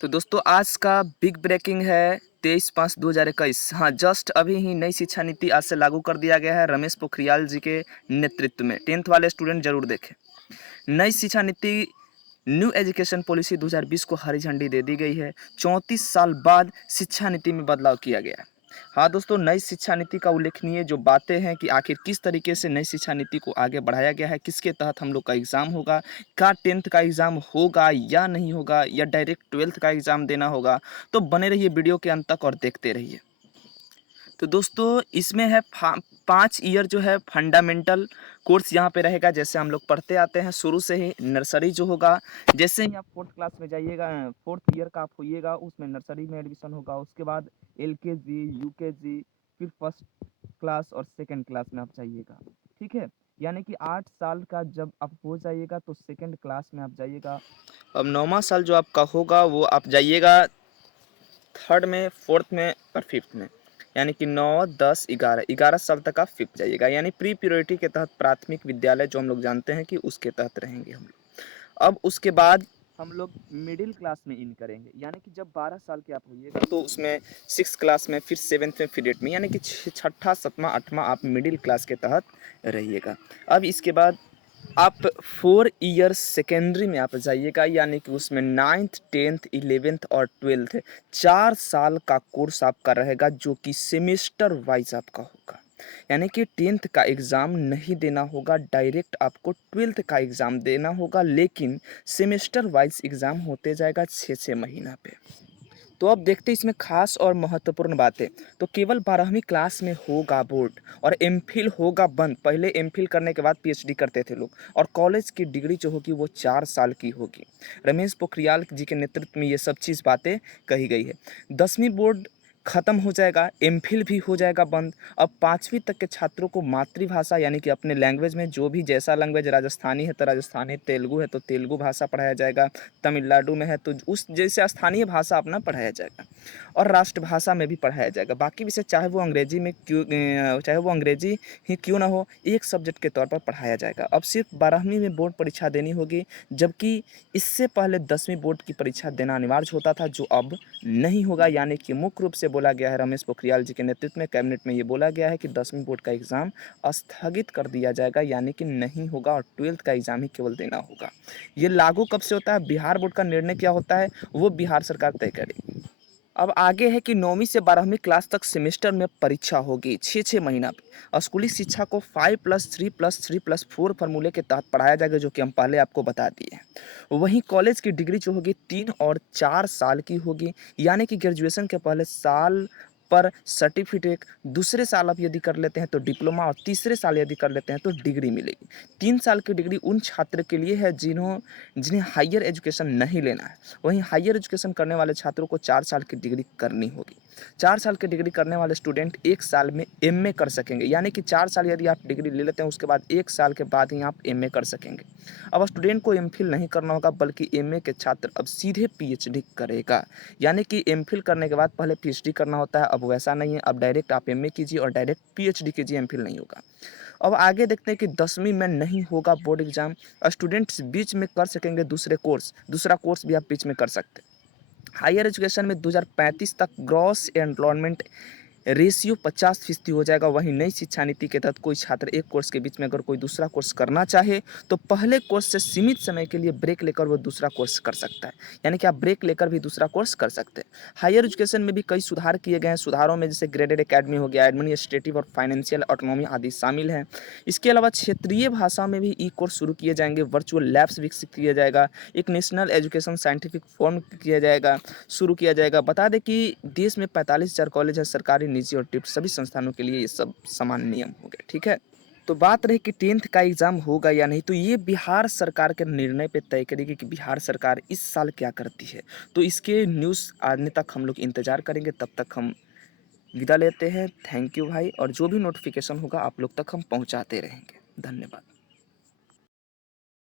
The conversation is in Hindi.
तो दोस्तों आज का बिग ब्रेकिंग है 23/5/2021। हाँ, जस्ट अभी ही नई शिक्षा नीति आज से लागू कर दिया गया है रमेश पोखरियाल जी के नेतृत्व में। 10th वाले स्टूडेंट जरूर देखें। नई शिक्षा नीति न्यू एजुकेशन पॉलिसी 2020 को हरी झंडी दे दी गई है। 34 साल बाद शिक्षा नीति में बदलाव किया गया है। हाँ दोस्तों, नई शिक्षा नीति का उल्लेखनीय जो बातें हैं कि आखिर किस तरीके से नई शिक्षा नीति को आगे बढ़ाया गया है, किसके तहत हम लोग का एग्ज़ाम होगा, क्या 10th का एग्ज़ाम होगा या नहीं होगा, या डायरेक्ट 12th का एग्ज़ाम देना होगा। तो बने रहिए वीडियो के अंत तक और देखते रहिए। तो दोस्तों इसमें है 5 ईयर जो है फंडामेंटल कोर्स यहाँ पे रहेगा। जैसे हम लोग पढ़ते आते हैं शुरू से ही, नर्सरी जो होगा, जैसे ही आप 4th क्लास में जाइएगा, 4th ईयर का आप होइएगा, उसमें नर्सरी में एडमिशन होगा। उसके बाद LKG, UKG, फिर फर्स्ट क्लास और सेकंड क्लास में आप जाइएगा। ठीक है, यानी कि 8 साल का जब आप हो जाइएगा तो सेकंड क्लास में आप जाइएगा। अब 9वां साल जो आपका होगा वो आप जाइएगा 3rd में, 4th में और 5th में, यानी कि 9, 10, 11 साल तक आप 5th जाइएगा। यानी प्री प्योरिटी के तहत प्राथमिक विद्यालय जो हम लोग जानते हैं कि उसके तहत रहेंगे हम लोग। अब उसके बाद हम लोग मिडिल क्लास में इन करेंगे, यानी कि जब 12 साल के आप होइएगा तो उसमें 6th क्लास में, फिर 7th में, फिर 8th में, यानी कि 6ठा 7वां 8वां आप मिडिल क्लास के तहत रहिएगा। अब इसके बाद आप 4 ईयर सेकेंडरी में आप जाइएगा, यानी कि उसमें 9th 10th 11th और 12th 4 साल का कोर्स आपका रहेगा, जो कि सेमेस्टर वाइज आपका होगा। यानी कि 10th का एग्ज़ाम नहीं देना होगा, डायरेक्ट आपको 12th का एग्ज़ाम देना होगा, लेकिन सेमेस्टर वाइज एग्ज़ाम होते जाएगा 6-6 महीना पे। तो अब देखते हैं इसमें खास और महत्वपूर्ण बातें। तो केवल 12वीं क्लास में होगा बोर्ड, और एमफिल होगा बंद। पहले एमफिल करने के बाद पीएचडी करते थे लोग, और कॉलेज की डिग्री जो होगी वो 4 साल की होगी। रमेश पोखरियाल जी के नेतृत्व में ये सब चीज़ बातें कही गई है। 10वीं बोर्ड खत्म हो जाएगा, एमफिल भी हो जाएगा बंद। अब 5वीं तक के छात्रों को मातृभाषा, यानी कि अपने लैंग्वेज में, जो भी जैसा लैंग्वेज, राजस्थानी है तो राजस्थानी, तेलुगु है तो तेलुगु भाषा पढ़ाया जाएगा, तमिलनाडु में है तो उस जैसे स्थानीय भाषा अपना पढ़ाया जाएगा, और राष्ट्रभाषा में भी पढ़ाया जाएगा। बाकी विषय चाहे वो अंग्रेजी में चाहे वो अंग्रेजी ही क्यों ना हो, एक सब्जेक्ट के तौर पर पढ़ाया जाएगा। अब सिर्फ 12वीं में बोर्ड परीक्षा देनी होगी, जबकि इससे पहले 10वीं बोर्ड की परीक्षा देना अनिवार्य होता था, जो अब नहीं होगा। यानी कि मुख्य रूप से बोला गया है, रमेश पोखरियाल जी के नेतृत्व में कैबिनेट में ये बोला गया है कि 10वीं बोर्ड का एग्ज़ाम स्थगित कर दिया जाएगा, यानी कि नहीं होगा, और 12th का एग्ज़ाम ही केवल देना होगा। ये लागू कब से होता है, बिहार बोर्ड का निर्णय क्या होता है वो बिहार सरकार तय करेगी। अब आगे है कि 9वीं से 12वीं क्लास तक सेमेस्टर में परीक्षा होगी 6-6 महीना पे। स्कूली शिक्षा को 5+3+3+4 फार्मूले के तहत पढ़ाया जाएगा, जो कि हम पहले आपको बता दिए हैं। वहीं कॉलेज की डिग्री जो होगी 3 और 4 साल की होगी, यानी कि ग्रेजुएशन के पहले साल पर सर्टिफिकेट, दूसरे साल आप यदि कर लेते हैं तो डिप्लोमा, और तीसरे साल यदि कर लेते हैं तो डिग्री मिलेगी। 3 साल की डिग्री उन छात्र के लिए है जिन्हें हायर एजुकेशन नहीं लेना है। वहीं हायर एजुकेशन करने वाले छात्रों को 4 साल की डिग्री करनी होगी। 4 साल की डिग्री करने वाले स्टूडेंट 1 साल में एमए कर सकेंगे, यानी कि 4 साल यदि आप डिग्री ले लेते हैं, उसके बाद 1 साल के बाद ही आप एमए कर सकेंगे। अब स्टूडेंट को एमफिल नहीं करना होगा, बल्कि एमए के छात्र अब सीधे पीएचडी करेगा। यानी कि एमफिल करने के बाद पहले पीएचडी करना होता है, अब वैसा नहीं है। अब डायरेक्ट आप एमए कीजिए और डायरेक्ट पीएचडी कीजिए, एमफिल नहीं होगा। अब आगे देखते हैं कि 10वीं में नहीं होगा बोर्ड एग्जाम। स्टूडेंट्स बीच में कर सकेंगे दूसरा कोर्स भी आप बीच में कर सकते हैं। हायर एजुकेशन में 2035 तक ग्रॉस एनरोलमेंट रेशियो 50% हो जाएगा। वहीं नई शिक्षा नीति के तहत कोई छात्र एक कोर्स के बीच में अगर कोई दूसरा कोर्स करना चाहे तो पहले कोर्स से सीमित समय के लिए ब्रेक लेकर वो दूसरा कोर्स कर सकता है, यानी कि आप ब्रेक लेकर भी दूसरा कोर्स कर सकते हैं। हायर एजुकेशन में भी कई सुधार किए गए हैं। सुधारों में जैसे ग्रेडेड एकेडमी हो गया, एडमिनिस्ट्रेटिव और फाइनेंशियल ऑटोनॉमी आदि शामिल हैं। इसके अलावा क्षेत्रीय भाषा में भी ई कोर्स शुरू किए जाएंगे, वर्चुअल लैब्स विकसित किया जाएगा, एक नेशनल एजुकेशन साइंटिफिक फॉर्म शुरू किया जाएगा। बता दें कि देश में 45,000 कॉलेज है, सरकारी, निजी और टिप्स सभी संस्थानों के लिए ये सब समान नियम हो गए। ठीक है, तो बात रही कि 10th का एग्ज़ाम होगा या नहीं, तो ये बिहार सरकार के निर्णय पे तय करेगी कि बिहार सरकार इस साल क्या करती है। तो इसके न्यूज़ आने तक हम लोग इंतज़ार करेंगे, तब तक हम विदा लेते हैं। थैंक यू भाई, और जो भी नोटिफिकेशन होगा आप लोग तक हम पहुँचाते रहेंगे। धन्यवाद।